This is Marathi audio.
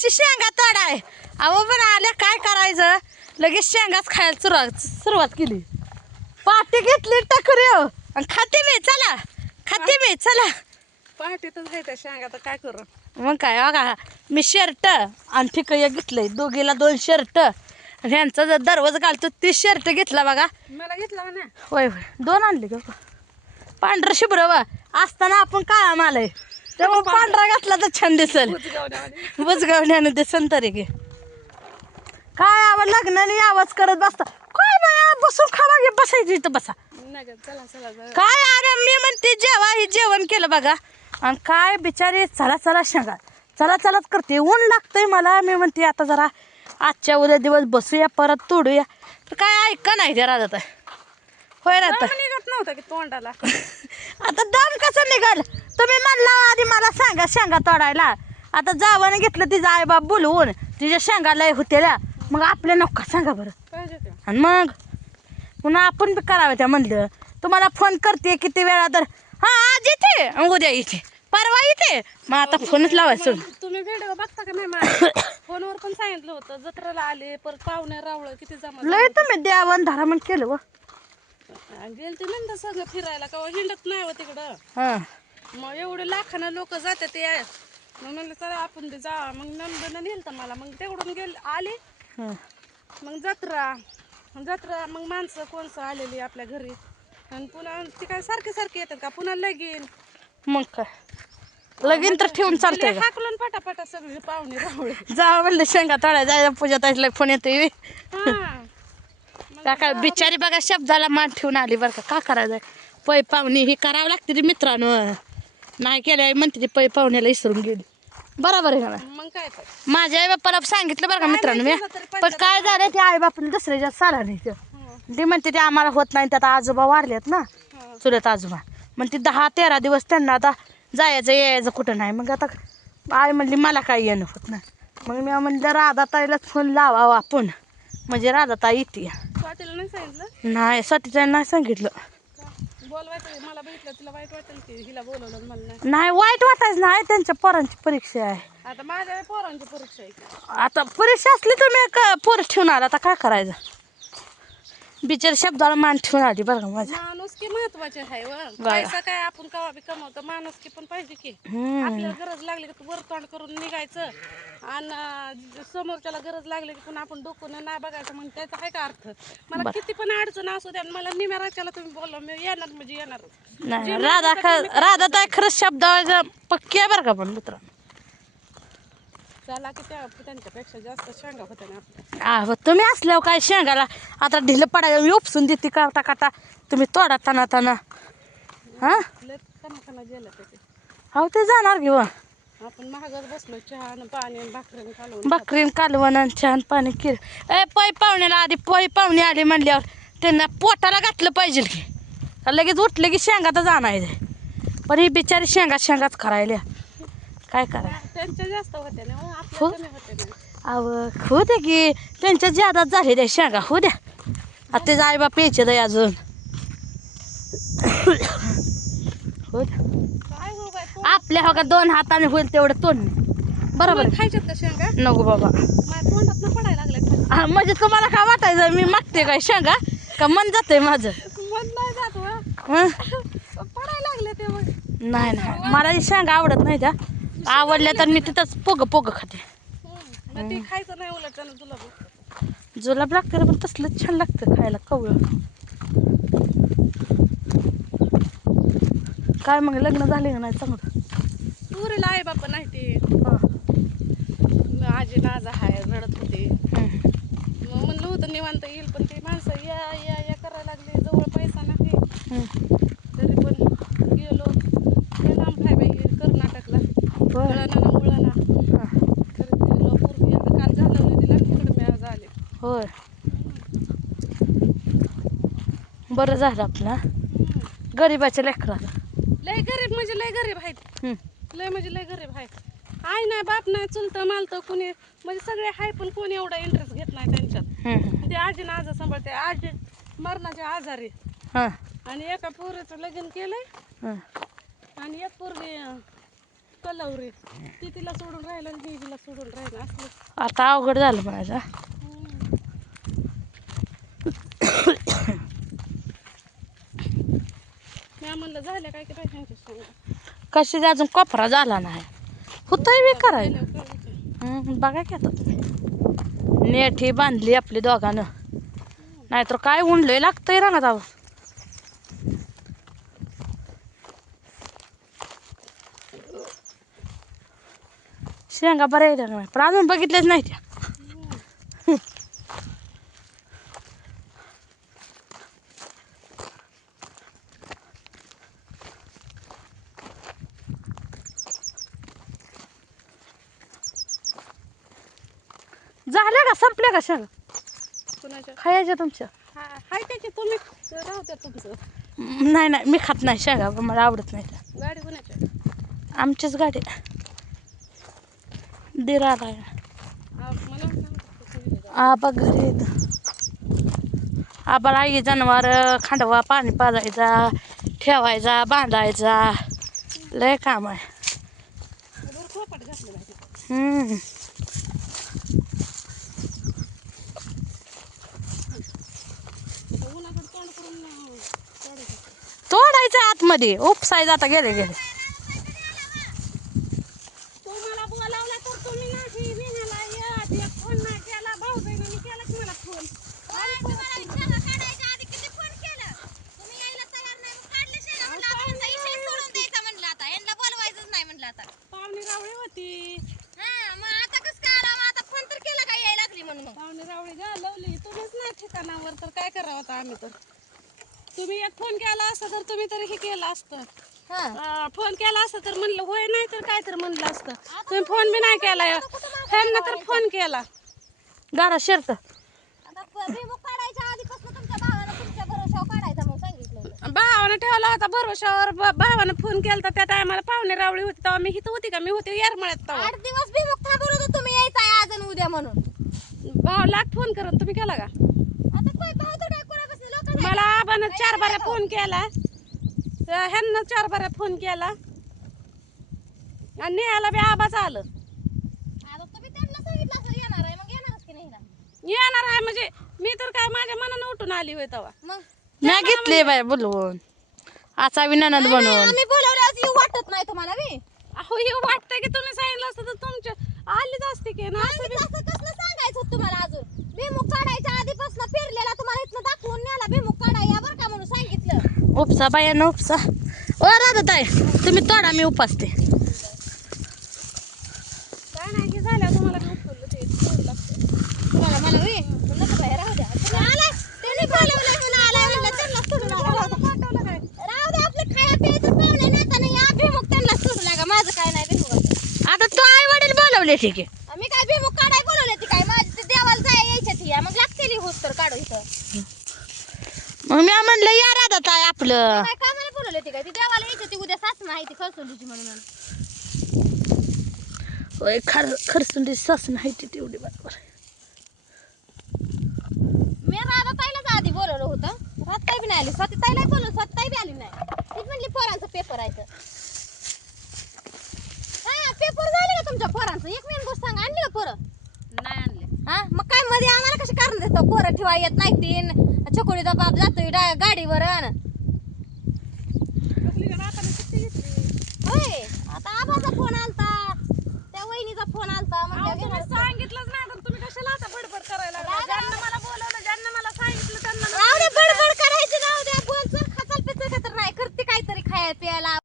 कशी शेंगा तोडाय अहो पण आल्या काय करायचं लगेच शेंगाच खायला सुरुवात केली पाटी घेतली टकरी आणि खाते मी चला चला पहाटेतच आहे त्या शेंगा तर काय करू मग काय बघा मी शर्ट आणि ठिकय घेतलंय दोघीला 2 शर्ट ह्यांचा जर दरवाज घालतो 30 शर्ट घेतला बघा मला घेतला ना होय 2 आणले ग पांढरा शुभ्र वा असताना आपण काय आलाय तेव्हा पांढरा घातला तर छान दिसल बुजगावण्यानं दिसन तरी की काय आवाज लग्नाने आवाज करत बसता काय बाया बसून खावा घे बसायची इथं बसा काय अरे मी म्हणते जेवा हे जेवण केलं बघा आणि काय बिचारी चला शेंगा चलाच करते ऊन लागतंय मला मी म्हणते आता जरा आजच्या उद्या दिवस बसूया परत तोडूया तर काय ऐका नाही त्या राहत होय राहत निघत नव्हतं की तोंडाला आता दम कसं निघाल तुम्ही म्हणला आधी मला सांगा शेंगा तोडायला आता जावं घेतलं तिचा आईबाप बोलवून तिच्या शेंगा लय होत्या मग आपल्या नका सांगा बरं आणि मग पुन्हा आपण बी करावं त्या म्हणलं तुम्हाला फोन करते किती वेळा तर हा आज येते उद्या येते परवा येते मग आता फोनच लावायचं तुम्ही व्हिडिओ बघता का नाही मला फोनवर पण सांगितलं होतं जत्रेला आले परत पाहुणे रावळ किती जमा लय तुम्ही द्यावं धारा म्हण केलं व गेलते म्हणलं सगळं फिरायला का हिंडत नाही हो तिकडं हा मग एवढे लाखानं लोक जाते ते मग म्हणलं चला आपण बी जा मग नंदनं नेलं मला मग तेवढून गेले आले मग जत्रा मग माणसं कोणसं आलेली आपल्या घरी आणि पुन्हा ती काय सारखे येतात का पुन्हा लगीन मग काय लगीन तर ठेवून चालतंय का हाकलून पटापटा सगळे पाहुणे रावळे जा म्हणलं शेंगा तळाय जायला पूजा ताईला फोन येतोय का काय बिचारी बघा शब्दाला मान ठेवून आली बरं का करायचं पै पाहुणी ही करावं लागते रे मित्रांनो नाही केल्या म्हणते ती पै पाहुण्याला विसरून गेली बरोबर आहे का मग काय माझ्या आई बाप्पाला सांगितलं बरं का मित्रांनो मी पण काय झालं ते आई बापाला दुसऱ्याच्या साला नाही ते म्हणते ते आम्हाला होत नाही त्यात आजोबा वारलेत ना चुलत आजोबा मग ते 10-13 दिवस त्यांना आता जायचं यायचं कुठं नाही मग आता आई म्हणली मला काय येणं होत नाही मग मी म्हणलं राधाताईलाच फोन लावावा आपण म्हणजे राधाताई येते स्वातीला नाही सांगितलं नाही स्वातीच्या नाही सांगितलं बोलवायचं मला बघितलं तुला वाईट वाटेल की हिला बोलवलं मला नाही वाईट वाटायचं नाही त्यांच्या पोरांची परीक्षा आहे आता माझ्या पोरांची परीक्षा आहे आता परीक्षा असली तर मी पोर ठेवून आला आता काय करायचं बिचार शब्दाला मान ठेवून आली बरं का माझ्या माणूस की महत्वाचे आहे पैसा काय आपण कवा बी कमवतो माणूस की पण पाहिजे की आपल्याला गरज लागली की वर तोंड करून निघायचं आणि समोरच्याला गरज लागली की पुन्हा आपण डोकून नाही बघायचं म्हणजे त्याचा आहे का अर्थ मला किती पण अडचण असू द्या मला निम्या राज्याला तुम्ही बोललो मी येणार म्हणजे येणार नाही राधा खरंच शब्दावर पक्की आहे बरं का पण मित्रांनो त्याला की त्यांच्यापेक्षा जास्त शेंगा होत्या ना आहो तुम्ही असल्यावर काय शेंगाला आता ढिलं पडायला मी उपसून देते काटा तुम्ही तोडा ताना हा कना गेलं त्याचे हो ते जाणार घेऊ आपण महागात बसलो चहा पाणी भाकरीन कालवण आणि छान पाणी किर पै पाहुण्याला आधी पै पाहुणे आले म्हणल्यावर त्यांना पोटाला घातलं पाहिजे की लगेच उठलं की शेंगा तर जाणार पण ही बिचारी शेंगाच करायला काय करा त्यांच्या जास्त होत्या ना आपल्या कमी होत्या ना अव हो द्या की त्यांच्या ज्यादा झाले द्या शेंगा हो द्या आता त्याचा आईबाप यायचे द्या अजून हो द्या काय हो बाय आपल्या हो का 2 हाताने होईल तेवढं तोंड बरोबर खायच्यात का शेंगा नको बाबा माझ्या तोंडात न पडायला लागल्या हा म्हणजे तुम्हाला काय वाटायचं मी मागते काय शेंगा का मन जाते माझं मन नाही जात पडायला लागले ते मग नाही मला ही शेंगा आवडत नाही त्या आवडल्या तर मी तिथंच पोग खाते ते खायचं नाही उलट त्यानं तुला जुलाब लागतं पण तसलं छान लागतं खायला कवळं काय मग लग्न झाले का नाही चांगलं पुरीला आई बापा नाही ते आजी नाजा हाय रडत होते मग म्हणलं होतं निवांत येईल पण ते माणसं या करायला लागले जवळ पैसा नाही तरी पण गेलो ते लांब आहे बाई कर्नाटकला मुळाना तरी गेलो पूर्वी आता काल घालवले तिला तिकडे मी आज आले होय बरं झालं आपला गरीबाच्या लेकराला लय गरीब म्हणजे लय गरीब आहेत लय म्हणजे लय गरीब आहेत आई नाही बाप नाही चुलतं मालतं कुणी म्हणजे सगळे आहे पण कोणी एवढा इंटरेस्ट घेत नाही त्यांच्यात ते आजीनं आज सांभाळते आजी मरणाच्या आजारी आणि एका पोरीचं लग्न केलंय आणि एक पोरगी लवरे ती तिला सोडून राहिलं आणि मी हिला सोडून राहिलं असलं. आता अवघड झालं म्हणायचं. मी म्हणलं झाल्या काय की बाई ह्यांच्या सांगा कशी अजून कोपरा झाला नाही, होतंय बी करायला. बघा की आता तुम्ही नेट ही बांधली आपली दोघांनं, नाहीतर काय उंडलंय लागतंय रानात आव. शेंगा बरं आहे का पण अजून बघितल्याच नाही त्या. झाल्या का संपल्या का शेंगा कुणाच्या खायच्या तुमच्या? हाय त्याची तुम्ही राहू द्या तुमचं. नाही नाही, मी खात नाही शेंगा, मला आवडत नाही त्या. गाडी कुणाच्या? आमचीच गाडी दिरा आलाय. मला आबा घरी येत. आबाला आई जनावर खांडवा पाणी पाजायचा, ठेवायचा, बांधायचा, लय काम आहे. खोपाट घातलं नाही उन्हाकडे तोंड करून तोडायचं आतमध्ये उपसायचं. आता गेले गेले तुम्हाला बोलावला तर तुम्ही नाही विनाला यात एक फोन नाही केला. भाऊबहिणीने केला की मला फोन. पाहुणे रावळी होती. पाहुणे रावळी घालवली तुम्हीच नाही ठिकाणावर तर काय करावं आता आम्ही तर. तुम्ही एक फोन केला असता तर तुम्ही तरी हे केलं असतं. फोन केला असता तर म्हणलं होय, नाही तर काय तर म्हणलं असतं. तुम्ही फोन बी नाही केला. ह्यांना तर फोन केला. गारा शिरत भावानं ठेवला होता भरोशावर. भावानं फोन केला त्या टायमाला पाहुणे रावळी होती तेव्हा मी इथं होती का? मी होते येरमळ्यात तेव्हा. 8 दिवस भीमुख थांबवलं होतं तुम्ही यायचं आज आणि उद्या म्हणून. भावाला फोन करून तुम्ही केला का? आता काय भाऊ तर काय कोणापासून लोक मला आबानं 4 बाऱ्या फोन केला, ह्यांना 4 बाऱ्या फोन केला आणि नेहाला बी आबाच आलं. आता तुम्ही त्यांना सांगितलं असं येणार आहे, मग येणारच की नाही ना. येणार आहे म्हणजे मी तर काय माझ्या मनानं उठून आली होय तेव्हा. मग नाही घेतली बाय बोलवून असा विनानंद बनवून. आम्ही बोलवल्यावर येऊ वाटत नाही तुम्हाला बी. अहो हे वाटतंय की तुम्ही सांगितलं असतं तर तुमच्या आलीच असते की ना. असं बी असं कसलं सांगायचं होतं तुम्हाला अजून. भीमुख काढायच्या आधीपासून पेरलेला तुम्हाला इथनं दाखवून न्याला भीमुख काढा या बरं का म्हणून सांगितलं. उपसा बायानं उपसा. ओ राधा ताई तुम्ही तोडा, मी उपासते. काय नाही हे झालं तुम्हाला मी उठवलं ते सोडू लागतं. तुम्हाला मला वे नको बाहेर राहू द्या. तुम्ही आलाय त्यांनी बोलवलंय म्हणून आलाय म्हणलं त्यांना सोडून आला. पाठवलं काय? राहू द्या आपलं खाया प्यायचं पाहुणे नेता नाही या भीमुख त्यांना सोडू लागा. माझं काय नाही भीमुख. आता तो आई वडील बोलवले ठीक आहे. मी काय भीमुख काढाय बोलवले ती काय माझी ते देवाला जाय यायच्या ती मग लागते होस तर काढू इथं. मग मी म्हणलं या राधा ताई आपलं. काय कामाला बोलवले ती काय ती देवाला यायची ती उद्या सासना आहे ती खरसुंडीची म्हणून. होय खरसुंडी सासून आहे ती तेवढी बरोबर. मी राधा ताईलाच आधी बोलवलं होतं. राधा ताई बी नाही आली. स्वाती ताईला बोलवलं, स्वाती ताई बी आली नाही. तीच म्हणली पोरांचं पेपर आहे तर. हा पेपर झाले का तुमच्या पोरांचं? एक मेन गोष्ट सांगा, आणली का पोरं? नाही आणले. हा मग काय मध्ये आम्हाला कशी कारण देतो? पोरं ठेवा येत नाही तीन चकोळीचा बाप जातोय गाडीवर. आपली का नाताने सुट्टी घेतली. होय आता आबाचा फोन आलता